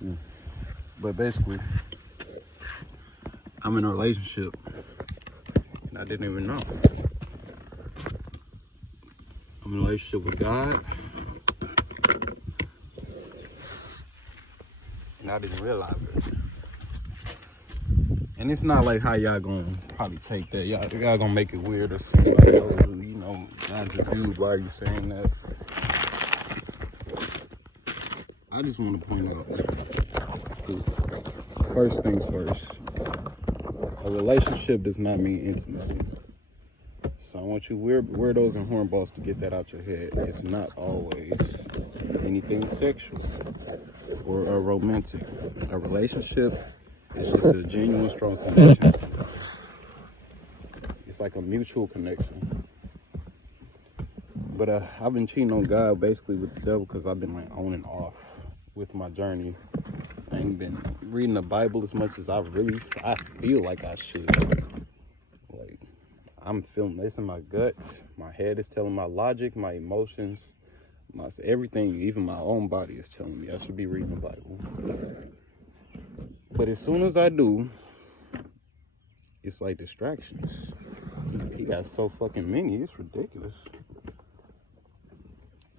Yeah. But basically, I'm in a relationship and I didn't even know. I'm in a relationship with God and I didn't realize it. And it's not like how y'all gonna probably take that. Y'all gonna make it weird or something like, yo, you know, God's a dude, why are you saying that? I just want to point out, first things first, a relationship does not mean intimacy. So I want you weirdos and hornballs to get that out your head. It's not always anything sexual or romantic. A relationship is just a genuine, strong connection. It's like a mutual connection. But I've been cheating on God basically with the devil because I've been like on and off with my journey. I ain't been reading the Bible as much as I feel like I should. Like, I'm feeling this in my guts. My head is telling my logic, my emotions, everything, even my own body is telling me I should be reading the Bible. But as soon as I do, it's like distractions. He got so fucking many, it's ridiculous.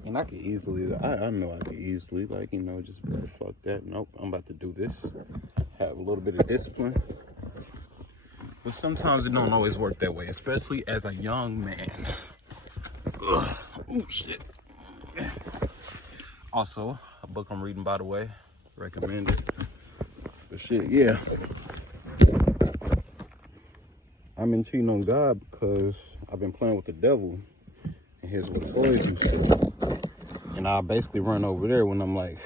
And I could easily, I know I could easily, like, you know, just be like, fuck that. Nope, I'm about to do this. Have a little bit of discipline. But sometimes it don't always work that way, especially as a young man. Ugh. Oh, shit. Also, a book I'm reading, by the way, recommended. But shit, yeah. I've been cheating on God because I've been playing with the devil and his little toys and shit. And I basically run over there when I'm like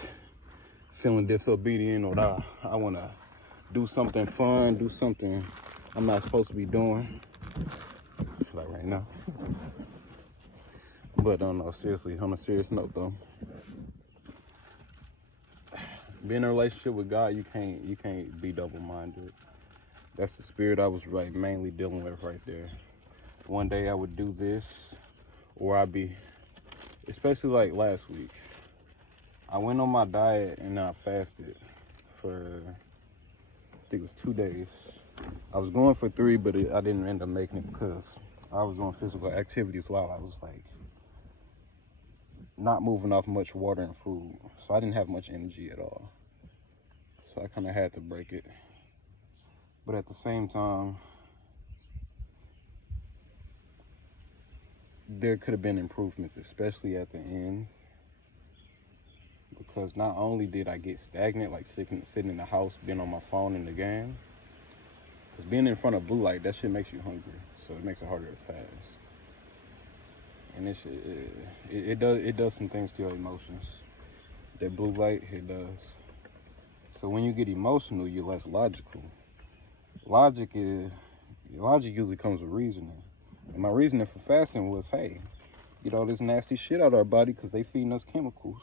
feeling disobedient or I want to do something fun, do something I'm not supposed to be doing. Like right now. But no, seriously, on a serious note though. Being in a relationship with God, you can't be double-minded. That's the spirit I was like mainly dealing with right there. One day I would do this, or I'd be, especially like last week, I went on my diet and I fasted for, I think it was 2 days. I was going for 3, but I didn't end up making it because I was doing physical activities while I was like not moving off much water and food. So I didn't have much energy at all. So I kind of had to break it. But at the same time, there could have been improvements, especially at the end. Because not only did I get stagnant, like sitting in the house, being on my phone in the game, because being in front of blue light, that shit makes you hungry. So it makes it harder to fast. And it does some things to your emotions. That blue light, it does. So when you get emotional, you're less logical. Logic usually comes with reasoning. And my reasoning for fasting was, hey, get all this nasty shit out of our body because they feeding us chemicals.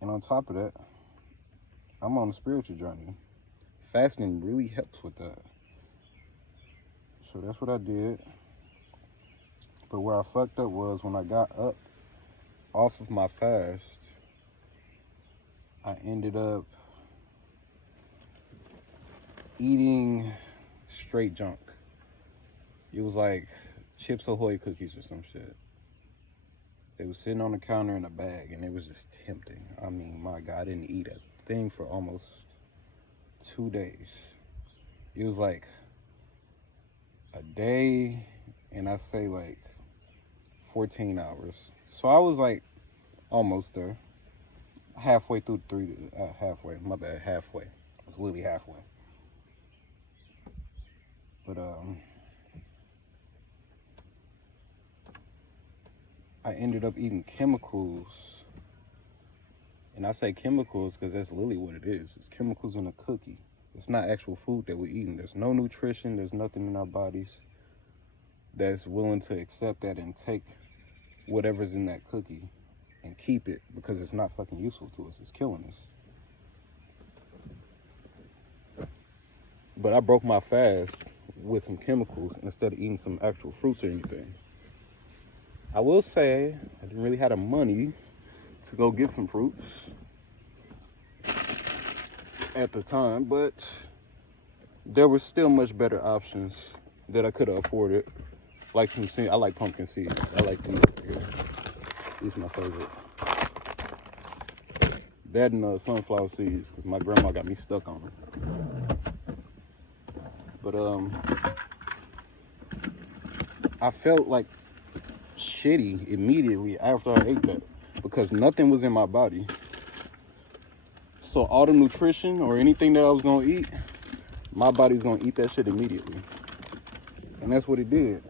And on top of that, I'm on a spiritual journey. Fasting really helps with that. So that's what I did. But where I fucked up was when I got up off of my fast, I ended up eating straight junk. It was like Chips Ahoy cookies or some shit. They was sitting on the counter in a bag and it was just tempting. I mean, my God, I didn't eat a thing for almost 2 days. It was like a day and I say like 14 hours. So I was like almost there. Halfway through halfway. I was literally halfway. But I ended up eating chemicals. And I say chemicals because that's literally what it is. It's chemicals in a cookie. It's not actual food that we're eating. There's no nutrition. There's nothing in our bodies that's willing to accept that and take whatever's in that cookie and keep it because it's not fucking useful to us. It's killing us. But I broke my fast with some chemicals instead of eating some actual fruits or anything. I will say I didn't really have the money to go get some fruits at the time, but there were still much better options that I could have afforded. Like some seeds. I like pumpkin seeds. I like these over here. These are my favorite. That and sunflower seeds, because my grandma got me stuck on them. But I felt like shitty immediately after I ate that because nothing was in my body. So all the nutrition or anything that I was gonna eat, my body's gonna eat that shit immediately. And that's what it did.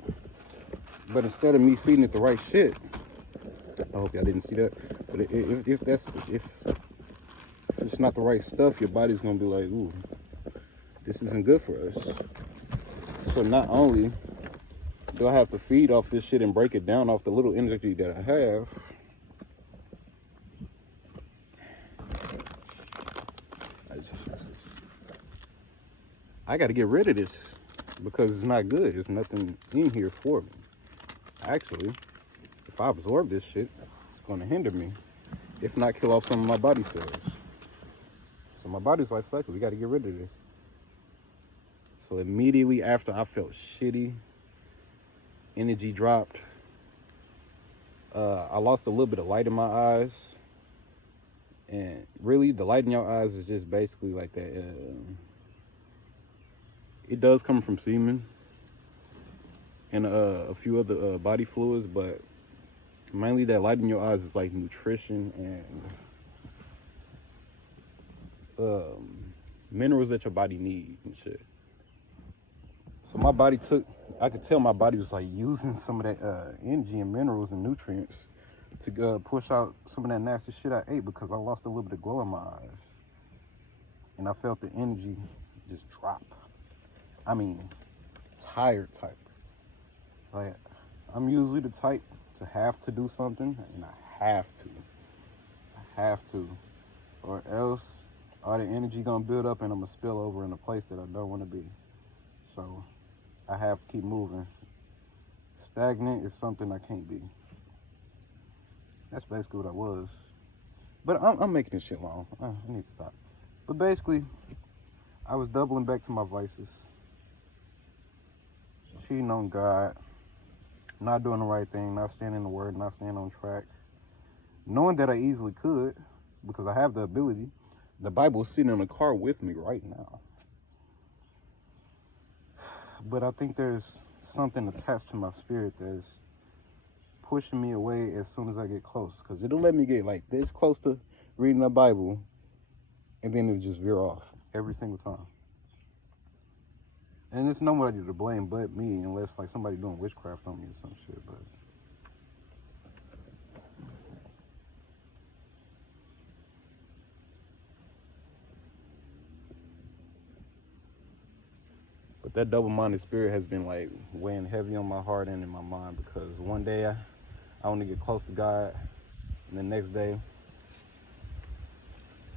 But instead of me feeding it the right shit, I hope y'all didn't see that. But if it's not the right stuff, your body's gonna be like, ooh, this isn't good for us. So not only do I have to feed off this shit and break it down off the little energy that I have, I got to get rid of this because it's not good. There's nothing in here for me. Actually, if I absorb this shit, it's going to hinder me, if not kill off some of my body cells. So my body's like, fuck it, we got to get rid of this. So immediately after I felt shitty, energy dropped, I lost a little bit of light in my eyes. And really, the light in your eyes is just basically like that. It does come from semen and a few other body fluids, but mainly that light in your eyes is like nutrition and minerals that your body needs and shit. So my body I could tell my body was like using some of that energy and minerals and nutrients to push out some of that nasty shit I ate because I lost a little bit of glow in my eyes. And I felt the energy just drop. I mean, tired type. Like, I'm usually the type to have to do something, and I have to. Or else all the energy gonna build up and I'm gonna spill over in a place that I don't wanna be. So I have to keep moving. Stagnant is something I can't be. That's basically what I was. But I'm making this shit long. I need to stop. But basically, I was doubling back to my vices. Cheating on God. Not doing the right thing. Not staying in the word. Not staying on track. Knowing that I easily could, because I have the ability. The Bible is sitting in the car with me right now. But I think there's something attached to my spirit that's pushing me away as soon as I get close. Because it'll let me get like this close to reading the Bible, and then it'll just veer off every single time. And it's nobody to blame but me, unless like somebody doing witchcraft on me or some shit. But that double-minded spirit has been like weighing heavy on my heart and in my mind, because one day I want to get close to God, and the next day,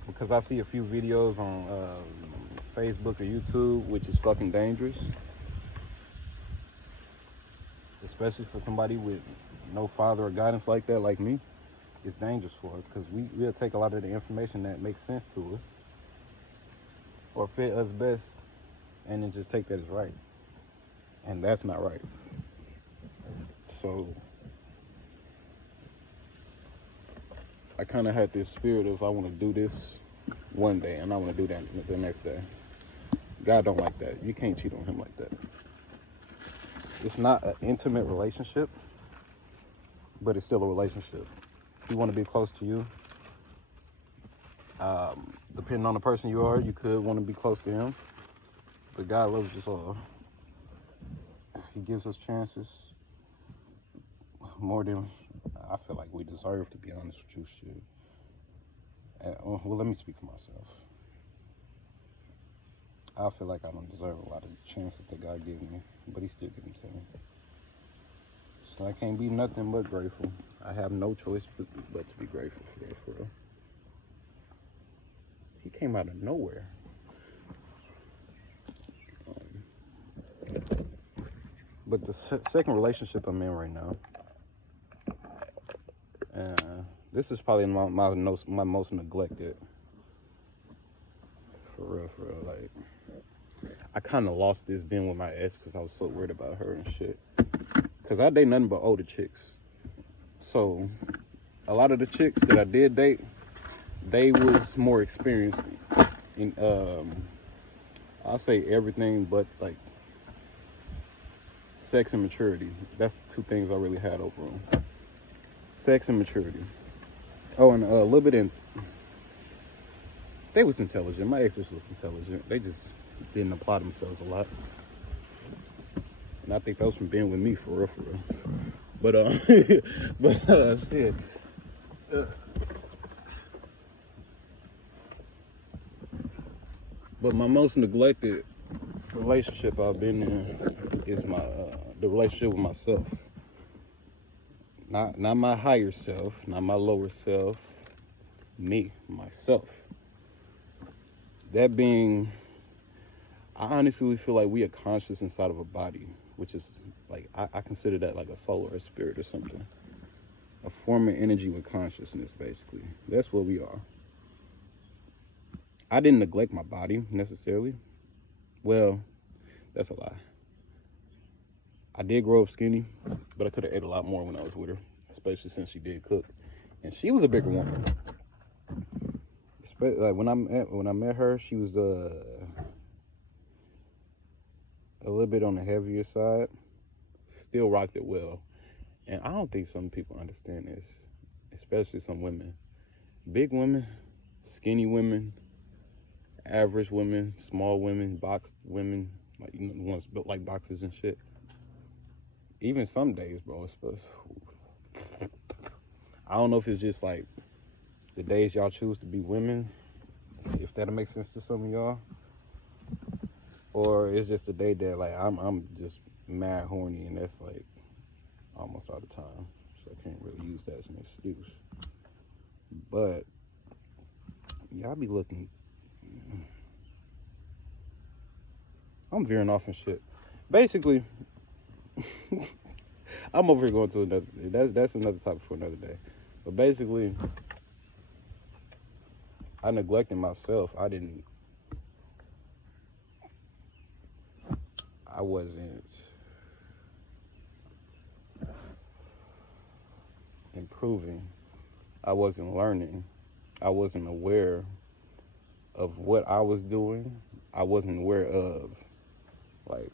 because I see a few videos on Facebook or YouTube, which is fucking dangerous, especially for somebody with no father or guidance like that, like me. It's dangerous for us because we'll take a lot of the information that makes sense to us or fit us best and then just take that as right. And that's not right. So I kind of had this spirit of I want to do this one day and I want to do that the next day. God don't like that. You can't cheat on him like that. It's not an intimate relationship, but it's still a relationship. If you want to be close to you, depending on the person you are, you could want to be close to him. But God loves us all. He gives us chances more than I feel like we deserve, to be honest with you. Shit. Well, let me speak for myself. I feel like I don't deserve a lot of chances that God gives me, but he still gives them to me. So I can't be nothing but grateful. I have no choice but to be grateful for real. He came out of nowhere. But the second relationship I'm in right now, This is probably my most neglected. For real, like, I kind of lost this being with my ex because I was so worried about her and shit. Because I date nothing but older chicks. So, a lot of the chicks that I did date, they was more experienced in, I'll say everything but, like, sex and maturity. That's the two things I really had over them. Sex and maturity. Oh, and a little bit in... They was intelligent. My exes was intelligent. They just didn't apply themselves a lot. And I think that was from being with me, for real. But, shit. But my most neglected relationship I've been in is the relationship with myself. Not my higher self, not my lower self, me, myself. That being, I honestly feel like we are conscious inside of a body, which is like, I consider that like a soul or a spirit or something. A form of energy with consciousness, basically. That's what we are. I didn't neglect my body necessarily. Well, that's a lie. I did grow up skinny, but I could have ate a lot more when I was with her, especially since she did cook. And she was a bigger woman. Like when I met her, she was a little bit on the heavier side. Still rocked it well. And I don't think some people understand this, especially some women. Big women, skinny women, average women, small women, boxed women, like, you know, the ones built like boxes and shit. Even some days, bro, I don't know if it's just like the days y'all choose to be women, if that'll make sense to some of y'all, or it's just the day that like I'm just mad horny, and that's like almost all the time, so I can't really use that as an excuse. But y'all be looking, I'm veering off and shit. Basically, I'm over here going to another. That's another topic for another day. But basically, I neglected myself. I wasn't improving. I wasn't learning. I wasn't aware of what I was doing. I wasn't aware of, like,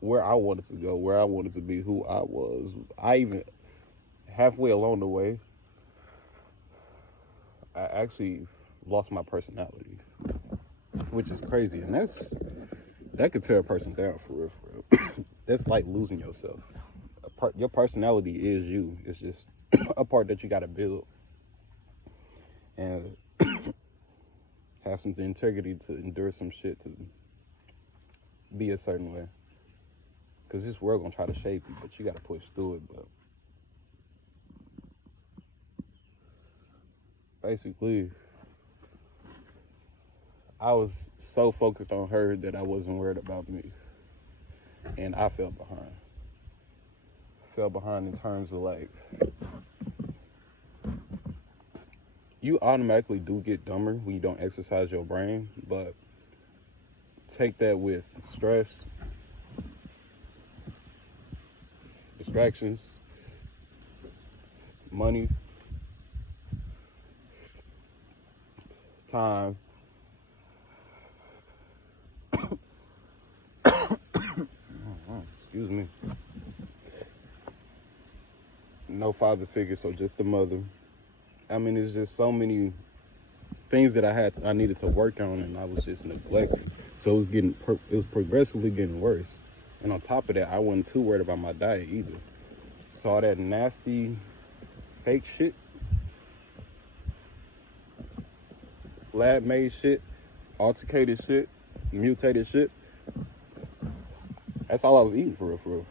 where I wanted to go, where I wanted to be, who I was. I even, halfway along the way, I actually lost my personality, which is crazy. And that could tear a person down, for real. That's like losing yourself. Your personality is you. It's just a part that you got to build and have some integrity to endure some shit, to be a certain way. Because this world gonna try to shape you, but you got to push through it. But basically, I was so focused on her that I wasn't worried about me. And I fell behind. Fell behind in terms of, like, you automatically do get dumber when you don't exercise your brain, but take that with stress, distractions, money, time. Excuse me. No father figure, so just a mother. I mean, it's just so many things that I needed to work on, and I was just neglecting. So it was progressively getting worse. And on top of that, I wasn't too worried about my diet either. So all that nasty, fake shit, lab-made shit, altercated shit, mutated shit, that's all I was eating, for real.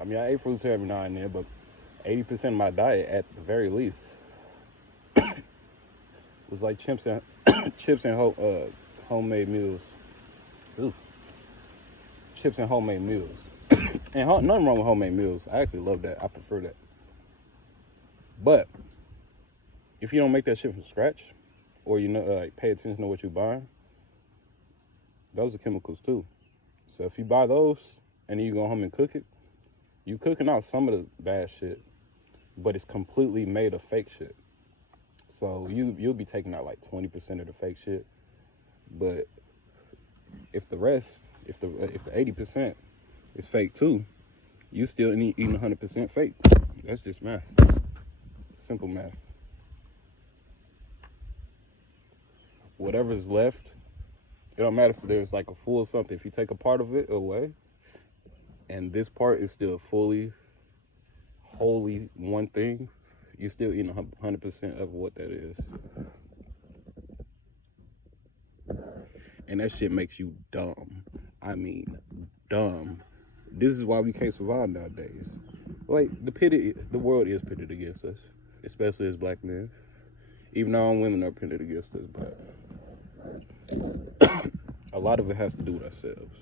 I mean, I ate fruits every now and then, but 80% of my diet, at the very least, was like chips and homemade meals. Ooh. Chips and homemade meals. And nothing wrong with homemade meals. I actually love that. I prefer that. But if you don't make that shit from scratch, or you know, like pay attention to what you're buying, those are chemicals too. So if you buy those and then you go home and cook it, you cooking out some of the bad shit, but it's completely made of fake shit. So you'll be taking out like 20% of the fake shit, but if the rest, if the 80% is fake too, you still eating 100% fake. That's just math. Simple math. Whatever's left, it don't matter if there's like a full something. If you take a part of it away, and this part is still fully, wholly one thing, you're still eating 100% of what that is. And that shit makes you dumb. I mean, dumb. This is why we can't survive nowadays. Like, the world is pitted against us, especially as black men. Even our own women are pitted against us, but a lot of it has to do with ourselves.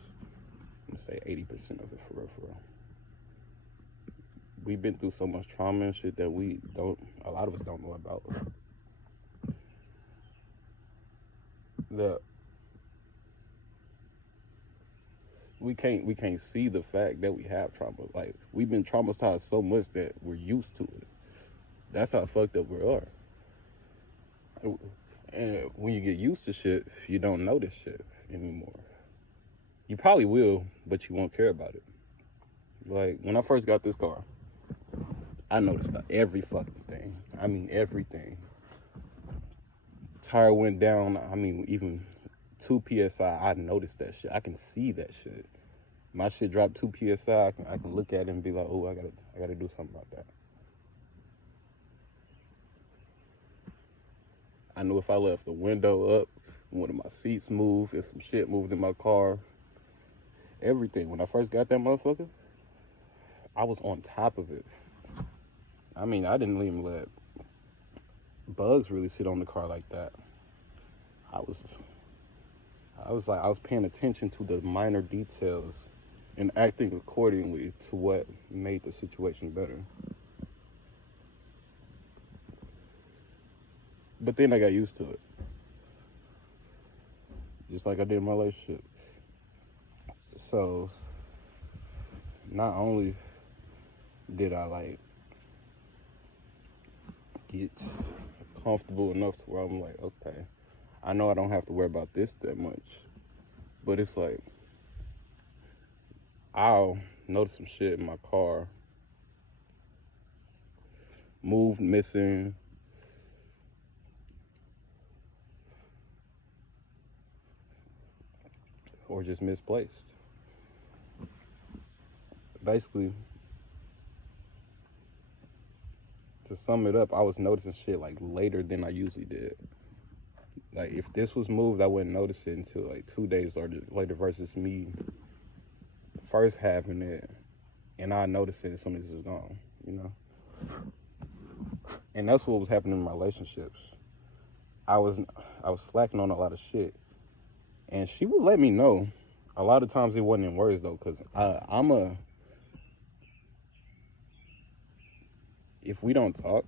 I'm gonna say 80% of it for real. We've been through so much trauma and shit that a lot of us don't know about. We can't see the fact that we have trauma. Like, we've been traumatized so much that we're used to it. That's how fucked up we are. And when you get used to shit, you don't notice shit anymore. You probably will, but you won't care about it. Like, when I first got this car, I noticed every fucking thing. I mean, everything. Tire went down. I mean, even 2 PSI, I noticed that shit. I can see that shit. My shit dropped 2 PSI, I can look at it and be like, oh, I gotta do something about that. I knew if I left the window up, one of my seats moved, if some shit moved in my car, everything. When I first got that motherfucker, I was on top of it. I mean, I didn't even let bugs really sit on the car like that. I was paying attention to the minor details and acting accordingly to what made the situation better. But then I got used to it. Just like I did in my relationship. So, not only did I like get comfortable enough to where I'm like, okay, I know I don't have to worry about this that much. But it's like, I'll notice some shit in my car. Moved, missing. Or just misplaced. Basically, to sum it up, I was noticing shit like later than I usually did. Like, if this was moved, I wouldn't notice it until like 2 days later versus me first having it, and I noticed it as soon as it was gone, you know? And that's what was happening in my relationships. I was slacking on a lot of shit. And she would let me know. A lot of times it wasn't in words though, because if we don't talk,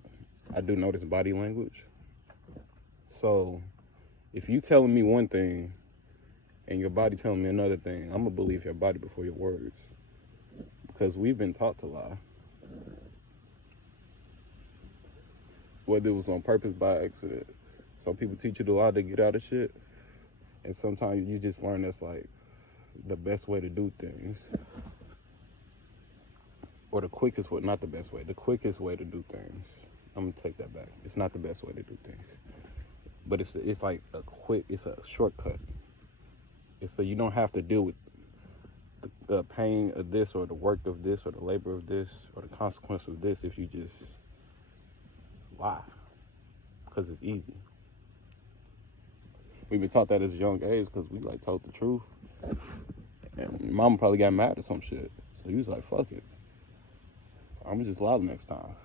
I do notice body language. So if you telling me one thing and your body telling me another thing, I'm gonna believe your body before your words. Because we've been taught to lie. Whether it was on purpose, by accident. Some people teach you to lie to get out of shit. And sometimes you just learn that's like the best way to do things. Or the quickest way, not the best way, the quickest way to do things. I'm gonna take that back. It's not the best way to do things. But it's like it's a shortcut. It's so you don't have to deal with the pain of this or the work of this or the labor of this or the consequence of this if you just lie. Because it's easy. We've been taught that as a young age because we like told the truth. And mama probably got mad at some shit. So he was like, fuck it. I'm just lie next time.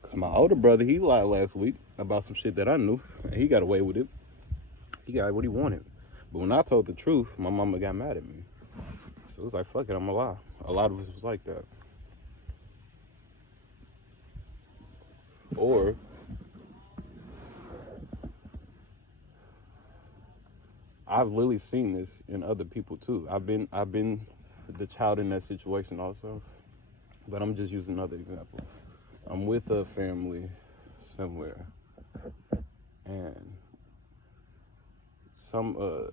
Because my older brother, he lied last week about some shit that I knew. And he got away with it. He got what he wanted. But when I told the truth, my mama got mad at me. So it was like, fuck it, I'm gonna lie. A lot of us was like that. Or I've literally seen this in other people too. I've been the child in that situation also. But I'm just using another example. I'm with a family somewhere, and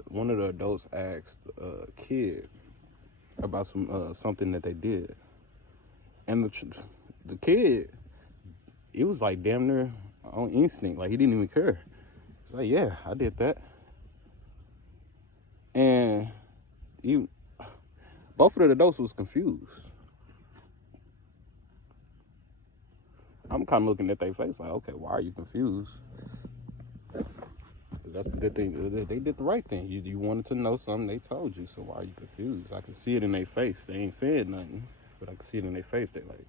one of the adults asked a kid about something that they did, and the kid, it was like damn near on instinct, like he didn't even care. It's like, yeah, I did that, and you, both of the adults was confused. I'm kind of looking at their face like, okay, why are you confused? That's the good thing. They did the right thing. You wanted to know something, they told you. So why are you confused? I can see it in their face. They ain't said nothing, but I can see it in their face. They like.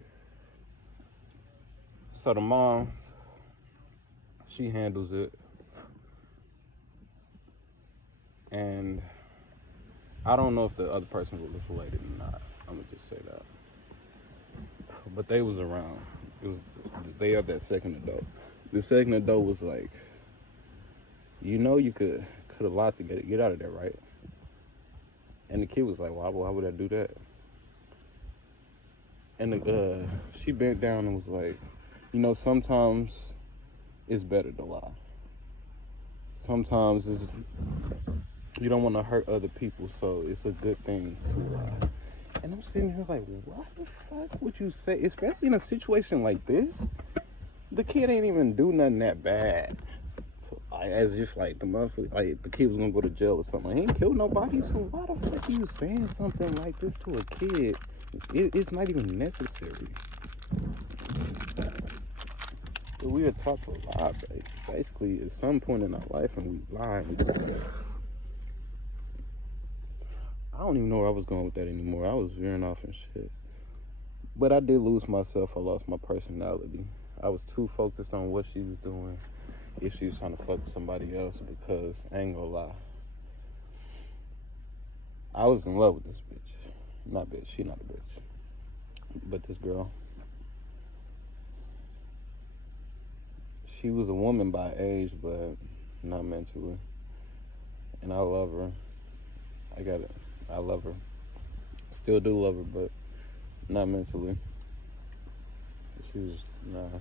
So the mom, she handles it, and I don't know if the other person was related or not. I'm gonna just say that. But they was around. It was they have that second adult. The second adult was like, you could have lied to get out of there, right? And the kid was like, why would I do that? And she bent down and was like, sometimes it's better to lie. Sometimes you don't want to hurt other people, so it's a good thing to lie. And I'm sitting here like, what the fuck would you say? Especially in a situation like this, the kid ain't even do nothing that bad. So as if like the kid was gonna go to jail or something. He ain't killed nobody, so why the fuck are you saying something like this to a kid? It's not even necessary. But we are taught to lie, basically, at some point in our life, and we lie. I don't even know where I was going with that anymore. I was veering off and shit. But I did lose myself. I lost my personality. I was too focused on what she was doing, if she was trying to fuck with somebody else, because I ain't gonna lie. I was in love with this bitch. Not bitch, she not a bitch. But this girl. She was a woman by age, but not mentally. And I love her. I love her. Still do love her, but not mentally. She was, nah.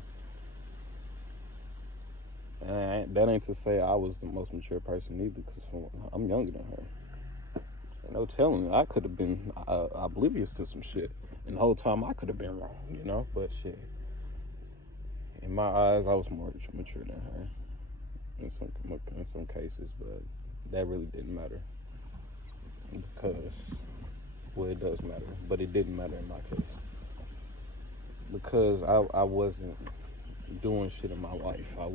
And that ain't to say I was the most mature person either, because I'm younger than her. No telling, I could have been oblivious to some shit. And the whole time I could have been wrong, but shit. In my eyes, I was more mature than her in some cases, but that really didn't matter. Because, well, it does matter, but it didn't matter in my case. Because I wasn't doing shit in my life. I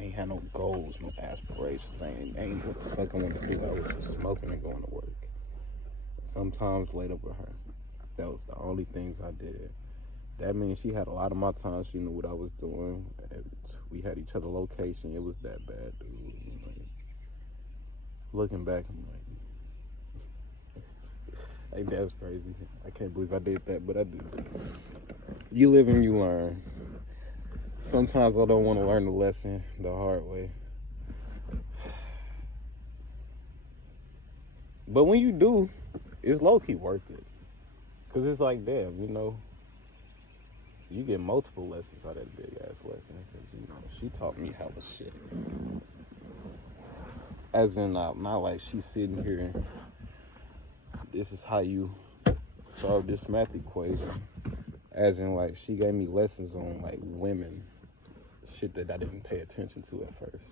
ain't had no goals, no aspirations. I ain't what the fuck I want to do. I was just smoking and going to work. Sometimes laid up with her. That was the only things I did. That means she had a lot of my time. She knew what I was doing. We had each other location. It was that bad, dude. Looking back, I'm like, that was crazy. I can't believe I did that, but I did. You live and you learn. Sometimes I don't want to learn the lesson the hard way. But when you do, it's low-key worth it. Because it's like, damn, you get multiple lessons out of that big-ass lesson. Because, she taught me hella shit. As in, not like she's sitting here and this is how you solve this math equation. As in, like, she gave me lessons on, like, women. Shit that I didn't pay attention to at first.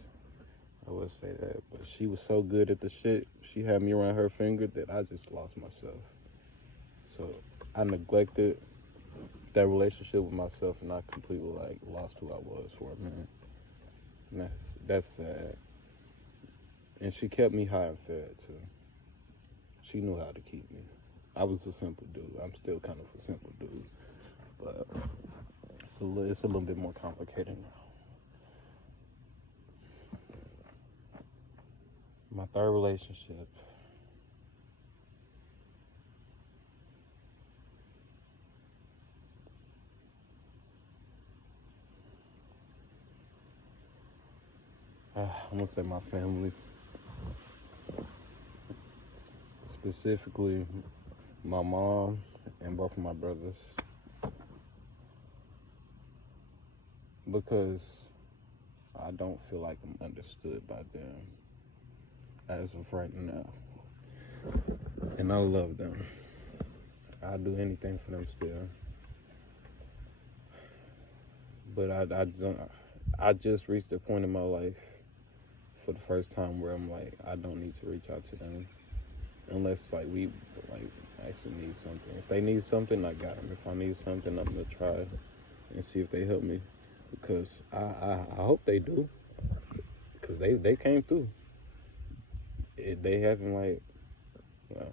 I would say that. But she was so good at the shit. She had me around her finger that I just lost myself. So I neglected that relationship with myself, and I completely, like, lost who I was for a minute. And that's sad. And she kept me high and fed, too. She knew how to keep me. I was a simple dude. I'm still kind of a simple dude. But it's a little bit more complicated now. My third relationship. I'm gonna say my family, specifically my mom and both of my brothers, because I don't feel like I'm understood by them as of right now. And I love them. I'll do anything for them still. But I just reached a point in my life for the first time where I'm like, I don't need to reach out to them unless like we like actually need something. If they need something, I got them. If I need something, I'm gonna try and see if they help me, because I hope they do, because they came through. They haven't like, well,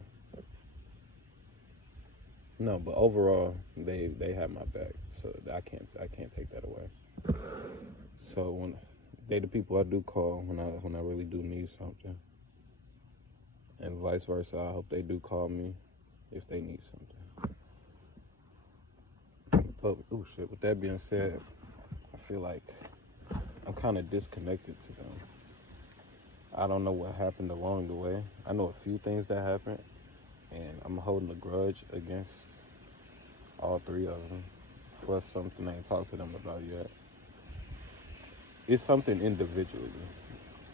no, but overall they have my back, so I can't take that away. So when they the people I do call when I really do need something, and vice versa. I hope they do call me if they need something. But oh shit. With that being said, I feel like I'm kind of disconnected to them. I don't know what happened along the way. I know a few things that happened, and I'm holding a grudge against all three of them for something I ain't talked to them about yet. It's something individually.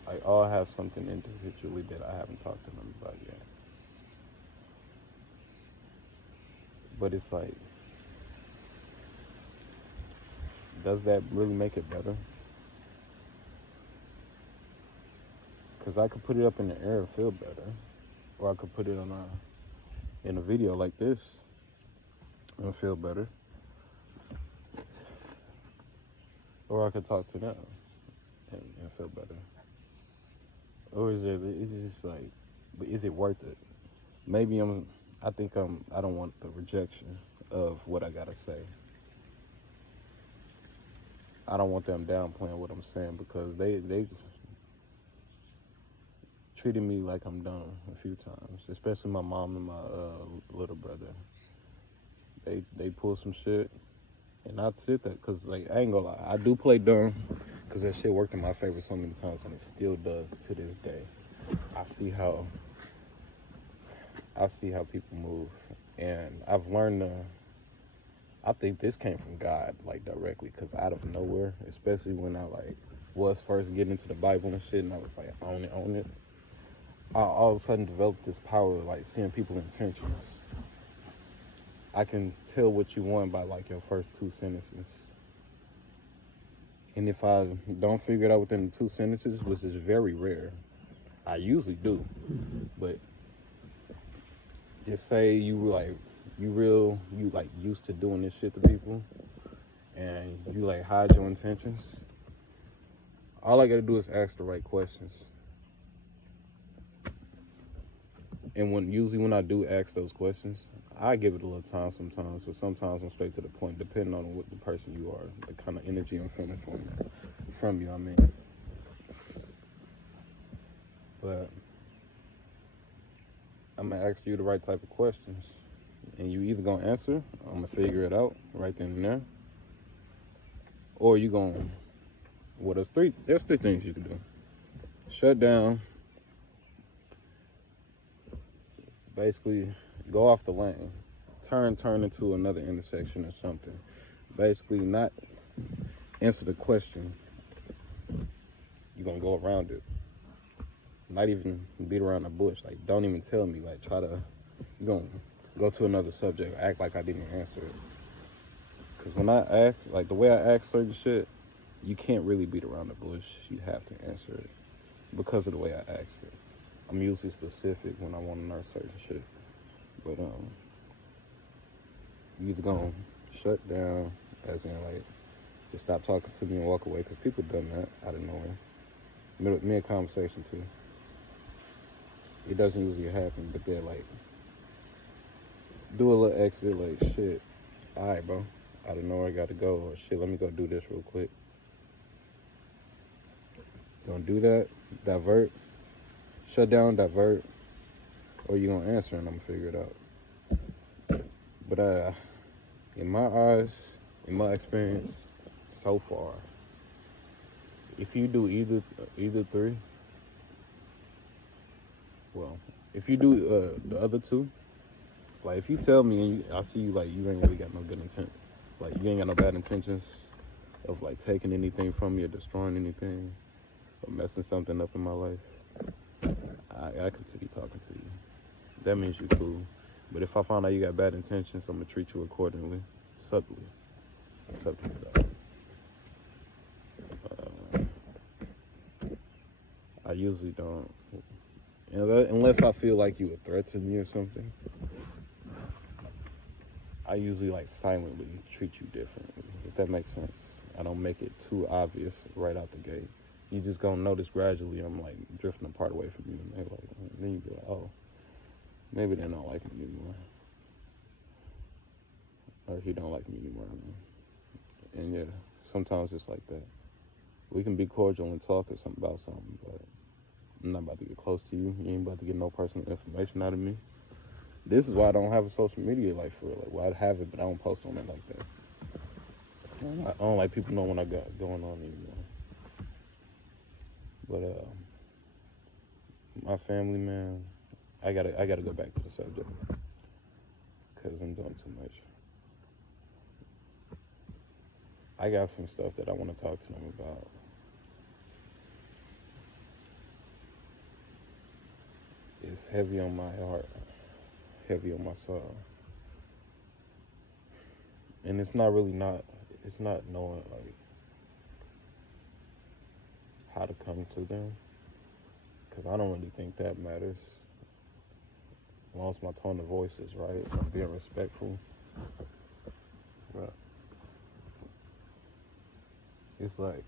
Like, all have something individually that I haven't talked to them about yet. But it's like, does that really make it better? Because I could put it up in the air and feel better. Or I could put it in a video like this and feel better. Or I could talk to them and feel better. Or is it just like, but is it worth it? Maybe I don't want the rejection of what I gotta say. I don't want them downplaying what I'm saying, because they just treated me like I'm dumb a few times, especially my mom and my little brother. They pull some shit, and I sit there, because like, I ain't gonna lie, I do play dumb, because that shit worked in my favor so many times, and it still does to this day. I see how people move, and I've learned I think this came from God, like, directly, because out of nowhere, especially when I like was first getting into the Bible and shit, and I was like, own it. I all of a sudden developed this power of like seeing people's intentions. I can tell what you want by like your first two sentences. And if I don't figure it out within the two sentences, which is very rare, I usually do. But just say you used to doing this shit to people, and you like hide your intentions. All I gotta do is ask the right questions. And when I do ask those questions, I give it a little time sometimes, but sometimes I'm straight to the point, depending on what the person you are, the kind of energy I'm feeling from you, I mean. But I'm gonna ask you the right type of questions, and you either gonna answer, I'm gonna figure it out right then and there, or you gonna, well, there's three things you can do. Shut down, basically go off the lane, turn into another intersection or something. Basically not answer the question, you're gonna go around it. Not even beat around the bush. Like, don't even tell me. Like, you're gonna go to another subject, act like I didn't answer it. Because when I ask, like the way I ask certain shit, you can't really beat around the bush. You have to answer it because of the way I ask it. I'm usually specific when I want to know certain shit. But you either gonna shut down, as in like, just stop talking to me and walk away, because people done that out of nowhere. Mid-conversation too. It doesn't usually happen, but they're like, do a little exit, like, shit, all right, bro, I don't know where I got to go, or shit, let me go do this real quick. Gonna do that, divert, shut down, divert, or you gonna answer and I'm gonna figure it out. But in my eyes, in my experience, so far, if you do either three, well, if you do the other two, like if you tell me and I see you like you ain't really got no good intent, like you ain't got no bad intentions of like taking anything from me or destroying anything or messing something up in my life, I continue talking to you. That means you cool. But if I find out you got bad intentions, I'm gonna treat you accordingly, subtly. Subtly, though. I usually don't, unless I feel like you a threat to me or something. I usually like silently treat you differently, if that makes sense. I don't make it too obvious right out the gate. You just gonna notice gradually I'm like drifting apart away from you, and then you be like, oh, maybe they don't like me anymore, or he don't like me anymore. And yeah, sometimes it's like that. We can be cordial and talk or something about something, but I'm not about to get close to you. You ain't about to get no personal information out of me. This is why I don't have a social media like for real. Like, well, I have it, but I don't post on it like that. I don't like people know what I got going on anymore. But my family, man, I gotta go back to the subject because I'm doing too much. I got some stuff that I want to talk to them about. It's heavy on my heart, heavy on my soul, and it's not knowing like how to come to them, because I don't really think that matters. As long as my tone of voice is right, I'm being respectful. But it's like,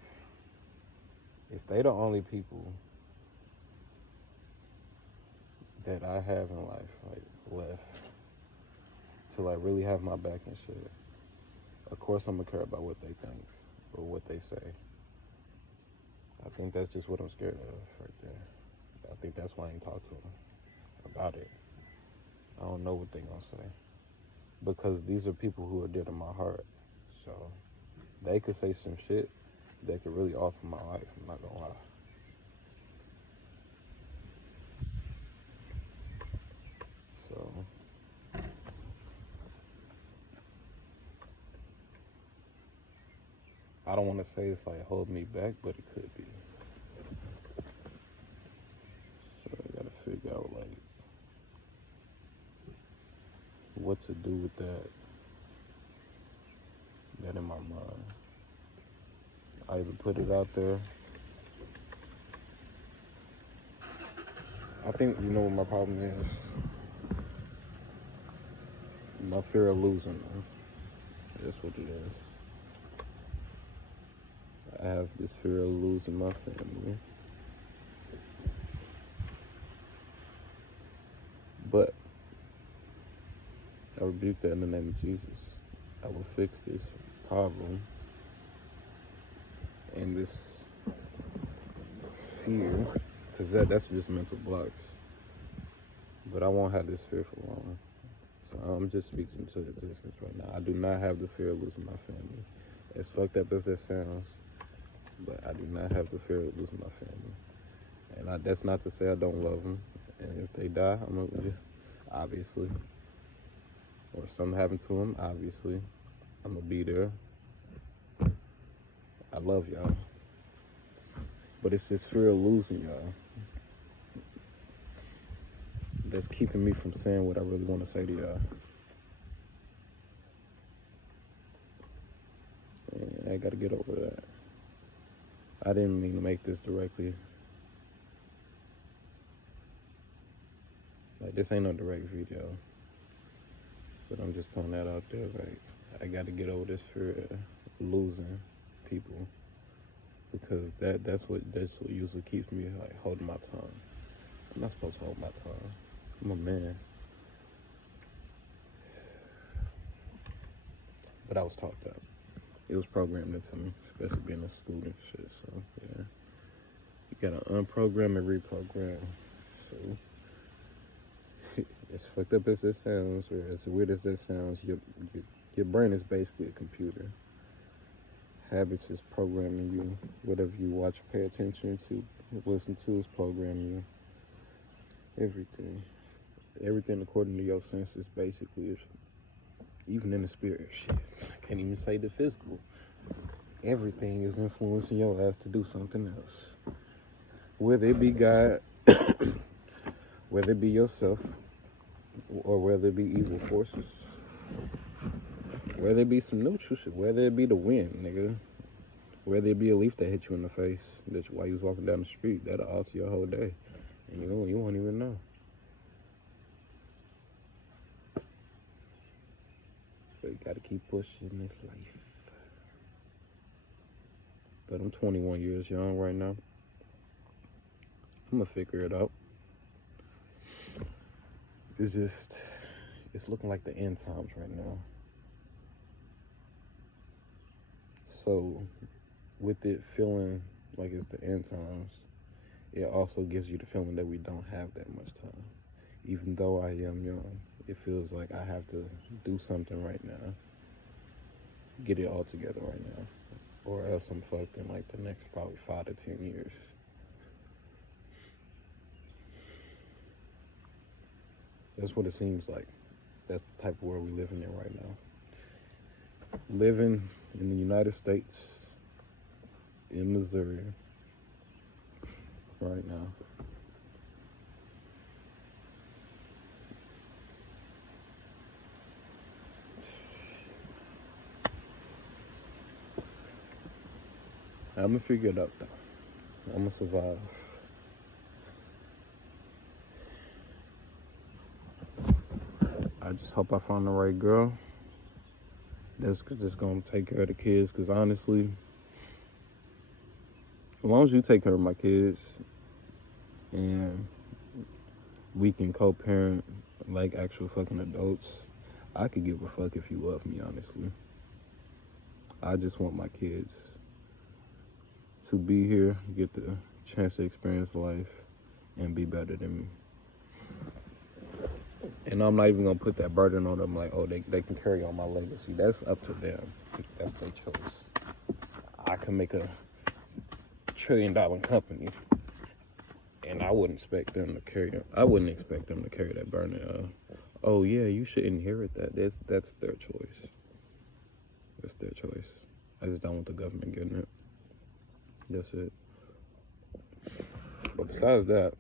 if they the only people that I have in life, like, left to like really have my back and shit, of course I'm gonna care about what they think or what they say. I think that's just what I'm scared of right there. I think that's why I ain't talk to them about it. I don't know what they gonna say, because these are people who are dear to my heart. So they could say some shit that could really alter my life, I'm not gonna lie. So I don't want to say it's like hold me back, but it could be. So I gotta figure out like what to do with that in my mind. I either put it out there. I think you know what my problem is. My fear of losing them. That's what it is. I have this fear of losing my family. But I rebuke that in the name of Jesus. I will fix this problem and this fear, because that's just mental blocks. But I won't have this fear for long. So I'm just speaking to existence right now. I do not have the fear of losing my family. As fucked up as that sounds, but I do not have the fear of losing my family. And that's not to say I don't love them. And if they die, I'm gonna, obviously, or something happened to them, obviously, I'm gonna be there. I love y'all. But it's this fear of losing y'all that's keeping me from saying what I really want to say to y'all. And I gotta get over that. I didn't mean to make this directly. Like, this ain't no direct video. But I'm just throwing that out there. Like, I gotta get over this fear of losing people. Because that's what usually keeps me like holding my tongue. I'm not supposed to hold my tongue. I'm a man. But I was taught that. It was programmed into me, especially being a student shit. So yeah. You gotta unprogram and reprogram. So as fucked up as it sounds, or as weird as that sounds, your brain is basically a computer. Habits is programming you. Whatever you watch, pay attention to, listen to is programming you. Everything. Everything according to your senses basically is, even in the spirit. Shit. I can't even say the physical. Everything is influencing your ass to do something else. Whether it be God, whether it be yourself, or whether it be evil forces, whether it be some neutral shit, whether it be the wind, nigga, whether it be a leaf that hit you in the face, that while you was walking down the street, that'll alter your whole day, and you won't even know. But you gotta keep pushing this life. But I'm 21 years young right now. I'm gonna figure it out. It's looking like the end times right now. So, with it feeling like it's the end times, it also gives you the feeling that we don't have that much time. Even though I am young, it feels like I have to do something right now. Get it all together right now. Or else I'm fucked in like the next probably 5 to 10 years. That's what it seems like. That's the type of world we living in right now. Living in the United States, in Missouri, right now. I'm gonna figure it out though. I'm gonna survive. I just hope I find the right girl that's just gonna take care of the kids. Cause honestly, as long as you take care of my kids and we can co-parent like actual fucking adults, I could give a fuck if you love me, honestly. I just want my kids to be here, get the chance to experience life, and be better than me. And I'm not even gonna put that burden on them like, oh, they can carry on my legacy. That's up to them. That's their choice. I can make a $1 trillion company, and I wouldn't expect them to carry that burden. Oh yeah, you should inherit that. That's their choice. That's their choice. I just don't want the government getting it. That's it. But besides that,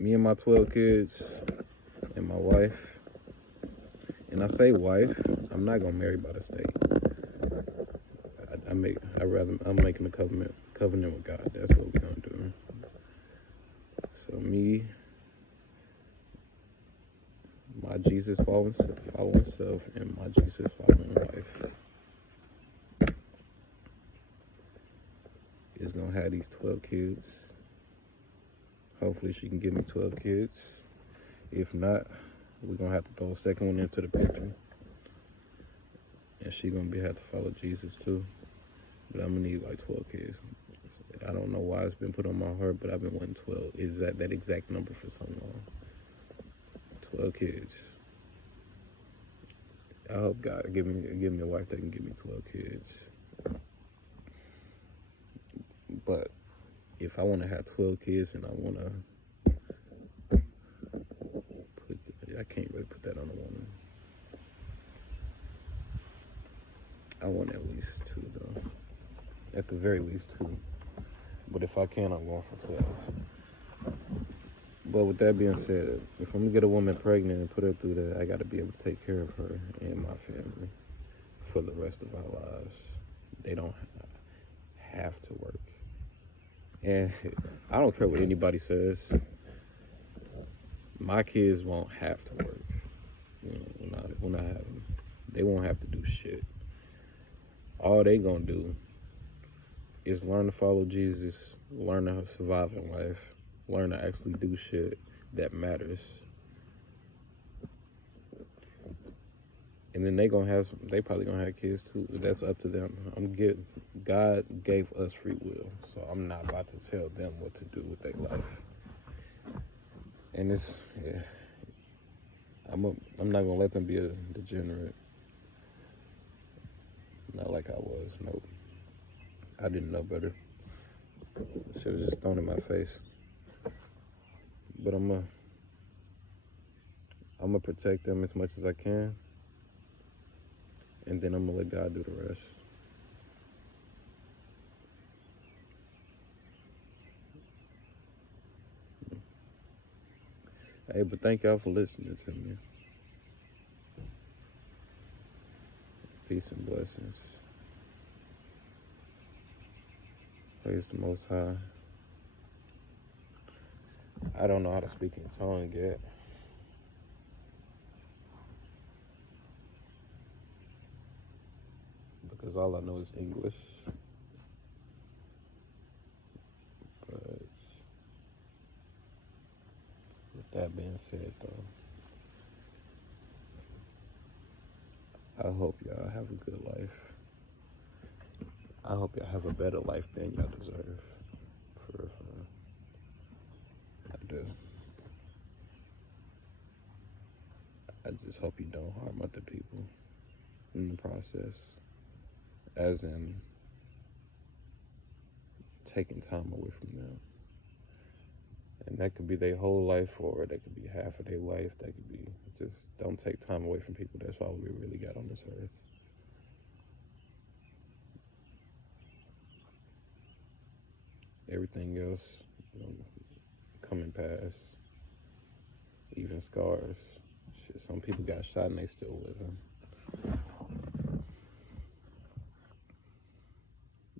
me and my 12 kids and my wife, and I say wife, I'm not gonna marry by the state. I'm making a covenant with God. That's what we're gonna do. So me, my Jesus following self, and my Jesus following wife is gonna have these 12 kids. Hopefully she can give me 12 kids. If not, we're gonna have to throw a second one into the picture. And she gonna have to follow Jesus too. But I'm gonna need like 12 kids. I don't know why it's been put on my heart, but I've been wanting 12. Is that exact number for so long? 12 kids. I hope God give me a wife that can give me 12 kids. But if I want to have 12 kids and I want to I can't really put that on a woman. I want at least 2 though. At the very least 2. But if I can, I'm going for 12. But with that being said, if I'm gonna get a woman pregnant and put her through that, I gotta be able to take care of her and my family for the rest of our lives. They don't have to work. And I don't care what anybody says. My kids won't have to work. When I have them, they won't have to do shit. All they gonna do is learn to follow Jesus, learn to survive in life, learn to actually do shit that matters. And then they probably gonna have kids too. That's up to them. God gave us free will, so I'm not about to tell them what to do with their life. And I'm not gonna let them be a degenerate. Not like I was. Nope. I didn't know better. Should have just thrown it in my face. But I'm gonna protect them as much as I can, and then I'm gonna let God do the rest. Hey, but thank y'all for listening to me. Peace and blessings. Praise the Most High. I don't know how to speak in tongue yet. Because all I know is English. But with that being said, though, I hope y'all have a good life. I hope y'all have a better life than y'all deserve. For I do. I just hope you don't harm other people in the process. As in taking time away from them. And that could be their whole life, or that could be half of their life. That could be just don't take time away from people. That's all we really got on this earth. Everything else, coming past, even scars. Shit, some people got shot and they still living.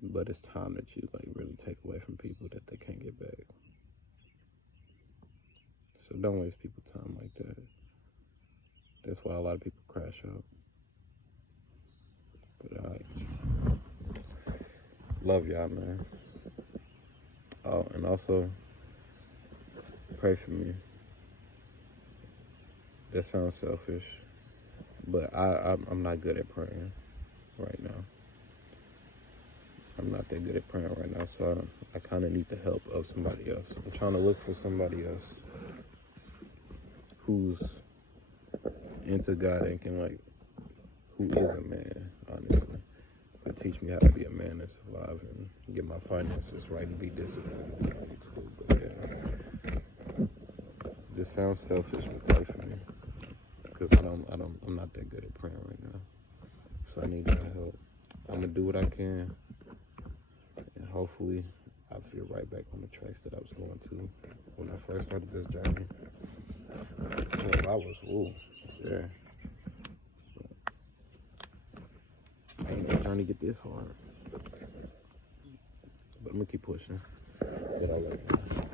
But it's time that you really take away from people that they can't get back. So don't waste people's time like that. That's why a lot of people crash out. But alright. Love y'all, man. Oh, and also pray for me. That sounds selfish, but I'm not good at praying right now. I'm not that good at praying right now, so I kind of need the help of somebody else. I'm trying to look for somebody else who's into God and can who is a man, honestly. Could teach me how to be a man and survive and get my finances right and be disciplined. But yeah, this sounds selfish, but pray for me, because I'm not that good at praying right now. So I need your help. I'm gonna do what I can, and hopefully I feel right back on the tracks that I was going to when I first started this journey. Well, I was, yeah. Ain't no journey get this hard. But I'm gonna keep pushing. Get all that.